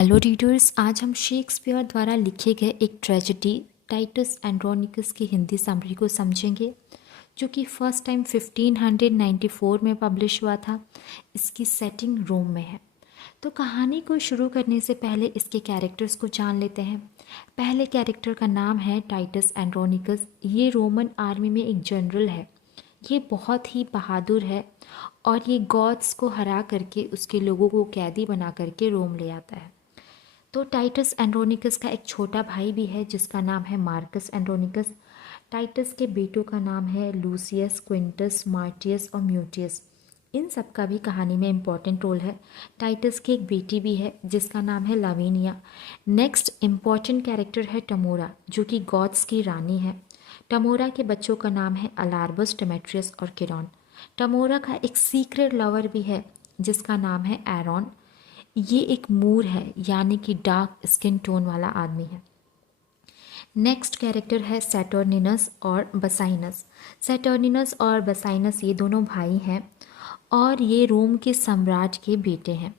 Hello readers, आज हम Shakespeare द्वारा लिखे गए एक ट्रेजेडी टाइटस एंड्रोनिकस की हिंदी समरी को समझेंगे, जो कि फर्स्ट टाइम 1594 में पब्लिश हुआ था। इसकी सेटिंग रोम में है। तो कहानी को शुरू करने से पहले इसके कैरेक्टर्स को जान लेते हैं। पहले कैरेक्टर का नाम है टाइटस एंड्रोनिकस। ये रोमन आर्मी में एक जनरल है। ये बहुत ही बहादुर है और ये गॉड्स को हरा करके उसके लोगों को कैदी बना करके रोम ले आता है। तो टाइटस एंड्रोनिकस का एक छोटा भाई भी है जिसका नाम है मार्कस एंड्रोनिकस। टाइटस के बेटों का नाम है लूसियस, क्विंटस, मार्टियस और म्यूटियस। इन सब का भी कहानी में इम्पॉर्टेंट रोल है। टाइटस की एक बेटी भी है जिसका नाम है लाविनिया। नेक्स्ट इम्पॉर्टेंट कैरेक्टर है टमोरा, जो कि गॉड्स की रानी है। टमोरा के बच्चों का नाम है अलार्बस, डेमेट्रियस और किरॉन। टमोरा का एक सीक्रेट लवर भी है जिसका नाम है एरॉन। ये एक मूर है, यानी कि डार्क स्किन टोन वाला आदमी है। नेक्स्ट कैरेक्टर है सैटर्निनस और बसाइनस। सैटर्निनस और बसाइनस ये दोनों भाई हैं और ये रोम के सम्राट के बेटे हैं।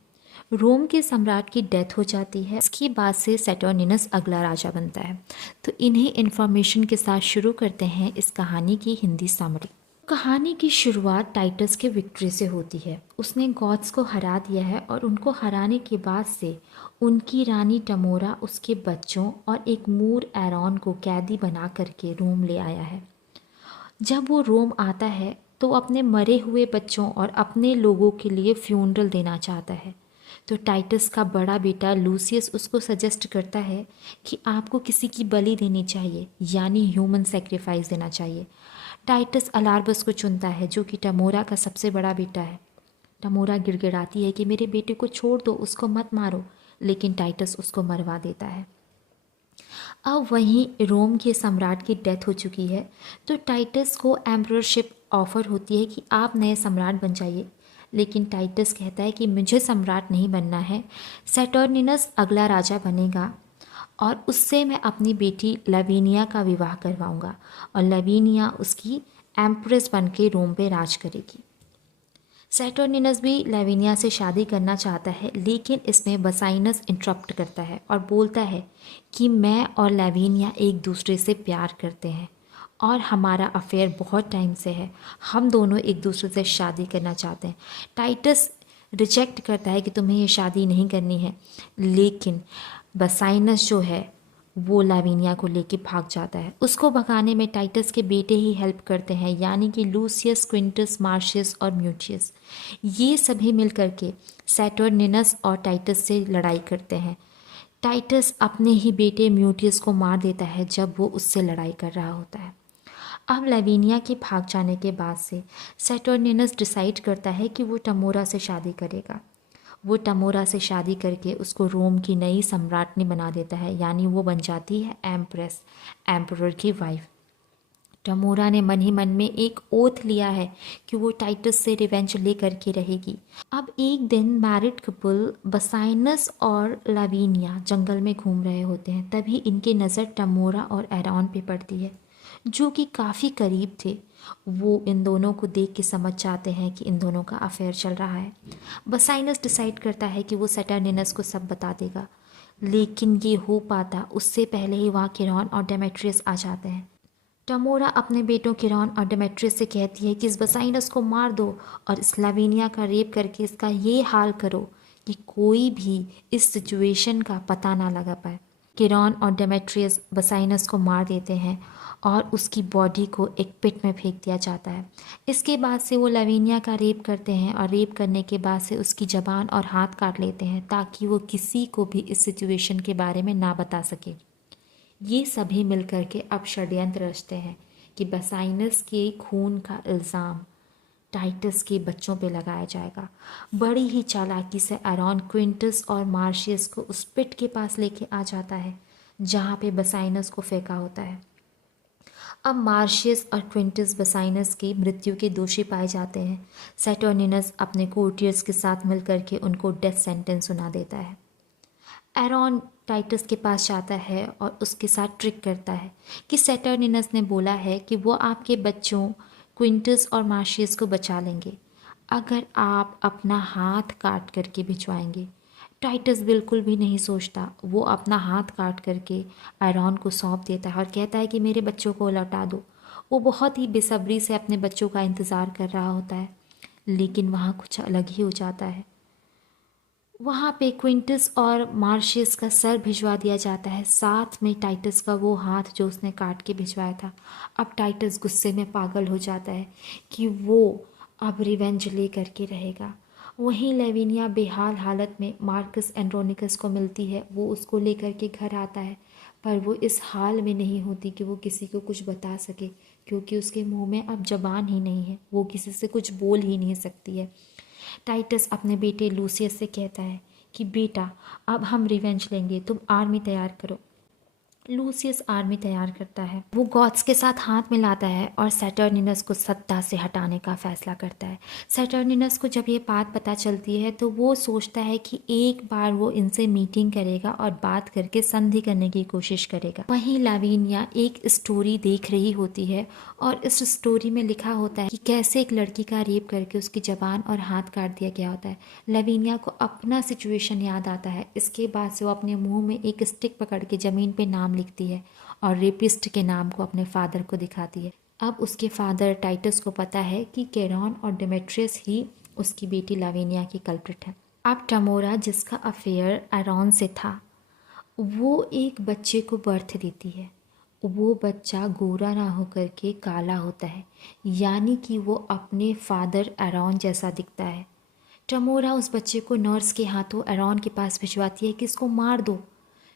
रोम के सम्राट की डेथ हो जाती है। इसके बाद से सैटर्निनस अगला राजा बनता है। तो इन्हीं इन्फॉर्मेशन के साथ शुरू करते हैं इस कहानी की हिंदी समरी। कहानी की शुरुआत टाइटस के विक्ट्री से होती है। उसने गॉड्स को हरा दिया है और उनको हराने के बाद से उनकी रानी टमोरा उसके बच्चों और एक मूर एरॉन को कैदी बना करके रोम ले आया है। जब वो रोम आता है तो अपने मरे हुए बच्चों और अपने लोगों के लिए फ्यूनरल देना चाहता है। तो टाइटस का बड़ा बेटा लूसियस उसको सजेस्ट करता है कि आपको किसी की बलि देनी चाहिए, यानी ह्यूमन सेक्रीफाइस देना चाहिए। टाइटस अलार्बस को चुनता है, जो कि टमोरा का सबसे बड़ा बेटा है। टमोरा गिड़गिड़ाती है कि मेरे बेटे को छोड़ दो, उसको मत मारो, लेकिन टाइटस उसको मरवा देता है। अब वहीं रोम के सम्राट की डेथ हो चुकी है, तो टाइटस को एम्पररशिप ऑफर होती है कि आप नए सम्राट बन जाइए। लेकिन टाइटस कहता है कि मुझे सम्राट नहीं बनना है, सैटर्निनस अगला राजा बनेगा और उससे मैं अपनी बेटी लवीनिया का विवाह करवाऊंगा और लवीनिया उसकी एम्प्रेस बन के रोम पे राज करेगी। सैटर्निनस भी लवीनिया से शादी करना चाहता है, लेकिन इसमें बसाइनस इंटरप्ट करता है और बोलता है कि मैं और लवीनिया एक दूसरे से प्यार करते हैं और हमारा अफेयर बहुत टाइम से है। हम दोनों एक दूसरे से शादी करना चाहते हैं। टाइटस रिजेक्ट करता है कि तुम्हें ये शादी नहीं करनी है, लेकिन बसाइनस जो है वो लाविनिया को लेके भाग जाता है। उसको भगाने में टाइटस के बेटे ही हेल्प करते हैं, यानी कि लूसियस, क्विंटस, मार्शियस और म्यूटियस। ये सभी मिल करके सैटर्निनस और टाइटस से लड़ाई करते हैं। टाइटस अपने ही बेटे म्यूटियस को मार देता है जब वो उससे लड़ाई कर रहा होता है। अब लाविनिया के भाग जाने के बाद से सैटर्निनस डिसाइड करता है कि वो टमोरा से शादी करेगा। वो टमोरा से शादी करके उसको रोम की नई सम्राटनी बना देता है, यानी वो बन जाती है एम्प्रेस, एम्परर की वाइफ। टमोरा ने मन ही मन में एक ओथ लिया है कि वो टाइटस से रिवेंज ले करके रहेगी। अब एक दिन मैरिड कपल बसाइनस और लाविनिया जंगल में घूम रहे होते हैं। तभी इनकी नज़र टमोरा और एरॉन पे पड़ती है, जो कि काफ़ी करीब थे। वो इन दोनों को देख के समझ जाते हैं कि इन दोनों का अफेयर चल रहा है। बसाइनस डिसाइड करता है कि वो सैटर्निनस को सब बता देगा, लेकिन ये हो पाता उससे पहले ही वहाँ किरॉन और डेमेट्रियस आ जाते हैं। टमोरा अपने बेटों किरॉन और डेमेट्रियस से कहती है कि इस बसाइनस को मार दो और इस लाविनिया का रेप करके इसका ये हाल करो कि कोई भी इस सिचुएशन का पता ना लगा पाए। किरॉन और डेमेट्रियस बसाइनस को मार देते हैं और उसकी बॉडी को एक पिट में फेंक दिया जाता है। इसके बाद से वो लाविनिया का रेप करते हैं और रेप करने के बाद से उसकी ज़बान और हाथ काट लेते हैं ताकि वो किसी को भी इस सिचुएशन के बारे में ना बता सके। ये सभी मिलकर के अब षड्यंत्र रचते हैं कि बसाइनस के खून का इल्ज़ाम टाइटस के बच्चों पे लगाया जाएगा। बड़ी ही चालाकी से एरॉन क्विंटस और मार्शियस को उस पिट के पास लेके आ जाता है जहाँ पे बसाइनस को फेंका होता है। अब मार्शियस और क्विंटस बसाइनस की मृत्यु के दोषी पाए जाते हैं। सैटर्निनस अपने कोर्टियर्स के साथ मिलकर के उनको डेथ सेंटेंस सुना देता है। एरॉन टाइटस के पास जाता है और उसके साथ ट्रिक करता है कि सैटर्निनस ने बोला है कि वो आपके बच्चों क्विंटस और मार्शियस को बचा लेंगे अगर आप अपना हाथ काट करके भिजवाएंगे। टाइटस बिल्कुल भी नहीं सोचता, वो अपना हाथ काट करके आयरॉन को सौंप देता है और कहता है कि मेरे बच्चों को लौटा दो। वो बहुत ही बेसब्री से अपने बच्चों का इंतज़ार कर रहा होता है, लेकिन वहाँ कुछ अलग ही हो जाता है। वहाँ पे क्विंटस और मार्शियस का सर भिजवा दिया जाता है, साथ में टाइटस का वो हाथ जो उसने काट के भिजवाया था। अब टाइटस गुस्से में पागल हो जाता है कि वो अब रिवेंज ले करके रहेगा। वहीं लेविनिया बेहाल हालत में मार्कस एंड्रोनिकस को मिलती है। वो उसको लेकर के घर आता है, पर वो इस हाल में नहीं होती कि वो किसी को कुछ बता सके, क्योंकि उसके मुंह में अब जबान ही नहीं है, वो किसी से कुछ बोल ही नहीं सकती है। टाइटस अपने बेटे लूसियस से कहता है कि बेटा, अब हम रिवेंज लेंगे, तुम आर्मी तैयार करो। लूसियस आर्मी तैयार करता है, वो गॉड्स के साथ हाथ मिलाता है और सैटर्निनस को सत्ता से हटाने का फैसला करता है। सैटर्निनस को जब ये बात पता चलती है तो वो सोचता है कि एक बार वो इनसे मीटिंग करेगा और बात करके संधि करने की कोशिश करेगा। वहीं लाविनिया एक स्टोरी देख रही होती है और इस स्टोरी में लिखा होता है कि कैसे एक लड़की का रेप करके उसकी जबान और हाथ काट दिया गया होता है। लाविनिया को अपना सिचुएशन याद आता है। इसके बाद से वो अपने मुंह में एक स्टिक पकड़ के ज़मीन पे नाम लिखती है और रेपिस्ट के नाम को अपने फादर को दिखाती है। अब उसके फादर टाइटस को पता है कि केरॉन और डेमेट्रियस ही उसकी बेटी लाविनिया की कल्प्रिट है। अब टमोरा, जिसका अफेयर एरॉन से था, वो एक बच्चे को बर्थ देती है। वो बच्चा गोरा ना होकर के काला होता है, यानी कि वो अपने फादर एरॉन जैसा दिखता है। टमोरा उस बच्चे को नर्स के हाथों एरॉन के पास भिजवाती है कि इसको मार दो,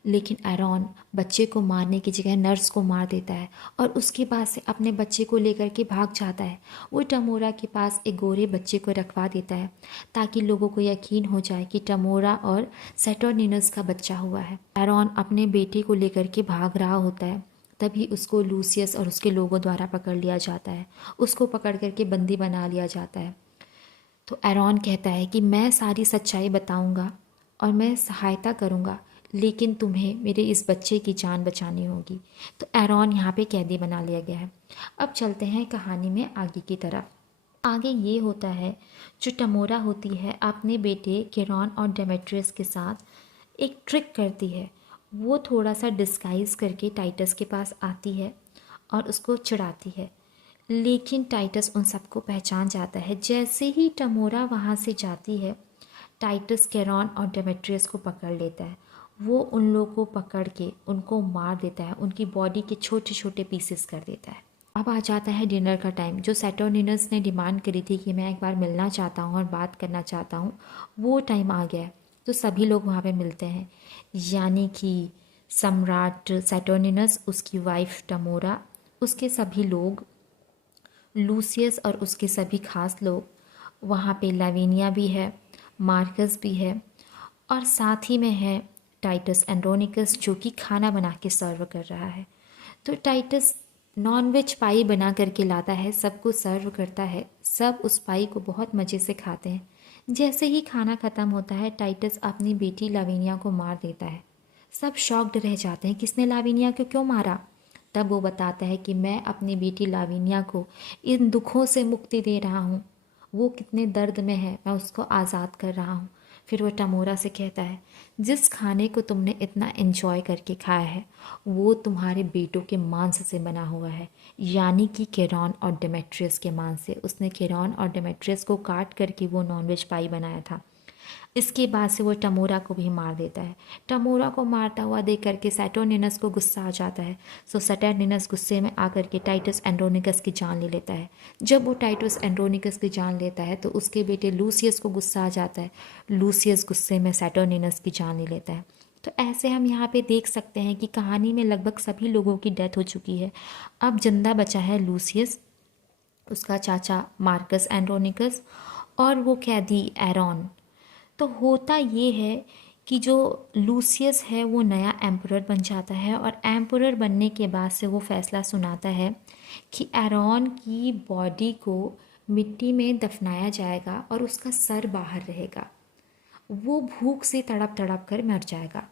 लेकिन एरॉन बच्चे को मारने की जगह नर्स को मार देता है और उसके बाद से अपने बच्चे को लेकर के भाग जाता है। वो टमोरा के पास एक गोरे बच्चे को रखवा देता है ताकि लोगों को यकीन हो जाए कि टमोरा और सैटर्निनस का बच्चा हुआ है। एरॉन अपने बेटे को लेकर के भाग रहा होता है, तभी उसको लूसियस और उसके लोगों द्वारा पकड़ लिया जाता है। उसको पकड़ करके बंदी बना लिया जाता है। तो एरॉन कहता है कि मैं सारी सच्चाई बताऊंगा और मैं सहायता करूंगा, लेकिन तुम्हें मेरे इस बच्चे की जान बचानी होगी। तो एरॉन यहाँ पे कैदी बना लिया गया है। अब चलते हैं कहानी में आगे की तरफ। आगे ये होता है, जो टमोरा होती है अपने बेटे केरॉन और डेमेट्रियस के साथ एक ट्रिक करती है। वो थोड़ा सा डिस्गाइज करके टाइटस के पास आती है और उसको चिढ़ाती है, लेकिन टाइटस उन सबको पहचान जाता है। जैसे ही टमोरा वहाँ से जाती है, टाइटस केरॉन और डेमेट्रियस को पकड़ लेता है। वो उन लोगों को पकड़ के उनको मार देता है, उनकी बॉडी के छोटे छोटे पीसेस कर देता है। अब आ जाता है डिनर का टाइम। जो सैटर्निनस ने डिमांड करी थी कि मैं एक बार मिलना चाहता हूँ और बात करना चाहता हूँ, वो टाइम आ गया है। तो सभी लोग वहाँ पे मिलते हैं, यानी कि सम्राट सैटर्निनस, उसकी वाइफ टमोरा, उसके सभी लोग, लूसियस और उसके सभी खास लोग। वहाँ पे लाविनिया भी है, मार्कस भी है और साथ ही में है टाइटस एंड्रोनिकस, जो कि खाना बना के सर्व कर रहा है। तो टाइटस नॉनवेज पाई बना करके लाता है, सबको सर्व करता है। सब उस पाई को बहुत मज़े से खाते हैं। जैसे ही खाना ख़त्म होता है, टाइटस अपनी बेटी लाविनिया को मार देता है। सब शॉक्ड रह जाते हैं, किसने लाविनिया को क्यों मारा। तब वो बताता है कि मैं अपनी बेटी लाविनिया को इन दुखों से मुक्ति दे रहा हूँ, वो कितने दर्द में है, मैं उसको आज़ाद कर रहा हूँ। फिर वो टमोरा से कहता है, जिस खाने को तुमने इतना एंजॉय करके खाया है, वो तुम्हारे बेटों के मांस से बना हुआ है, यानी कि केरॉन और डेमेट्रियस के मांस से। उसने केरॉन और डेमेट्रियस को काट करके वो नॉनवेज पाई बनाया था। इसके बाद से वो टमोरा को भी मार देता है। टमोरा को मारता हुआ देख करके सैटर्निनस को गुस्सा आ जाता है। सो सैटर्निनस गुस्से में आकर के टाइटस एंड्रोनिकस की जान ले लेता है। जब वो टाइटस एंड्रोनिकस की जान लेता है तो उसके बेटे लूसियस को गुस्सा आ जाता है। लूसियस गुस्से में सैटर्निनस की जान ले लेता है। तो ऐसे हम यहाँ पे देख सकते हैं कि कहानी में लगभग सभी लोगों की डेथ हो चुकी है। अब जिंदा बचा है लूसियस, उसका चाचा मार्कस एंड्रोनिकस और वो कैदी एरॉन। तो होता ये है कि जो लूसियस है वो नया एम्परर बन जाता है और एम्परर बनने के बाद से वो फैसला सुनाता है कि एरॉन की बॉडी को मिट्टी में दफनाया जाएगा और उसका सर बाहर रहेगा। वो भूख से तड़प तड़प कर मर जाएगा।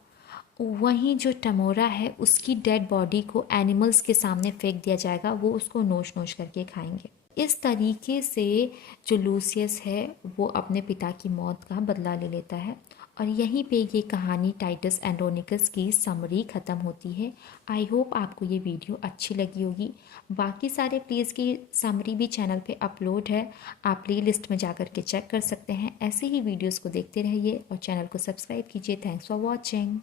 वहीं जो टमोरा है, उसकी डेड बॉडी को एनिमल्स के सामने फेंक दिया जाएगा, वो उसको नोच नोच करके खाएंगे। इस तरीके से जो लूसियस है वो अपने पिता की मौत का बदला ले लेता है और यहीं पे ये कहानी टाइटस एंड्रोनिकस की समरी ख़त्म होती है। आई होप आपको ये वीडियो अच्छी लगी होगी। बाकी सारे प्लेस की समरी भी चैनल पे अपलोड है, आप प्ले लिस्ट में जा कर के चेक कर सकते हैं। ऐसे ही वीडियोस को देखते रहिए और चैनल को सब्सक्राइब कीजिए। Thanks for watching.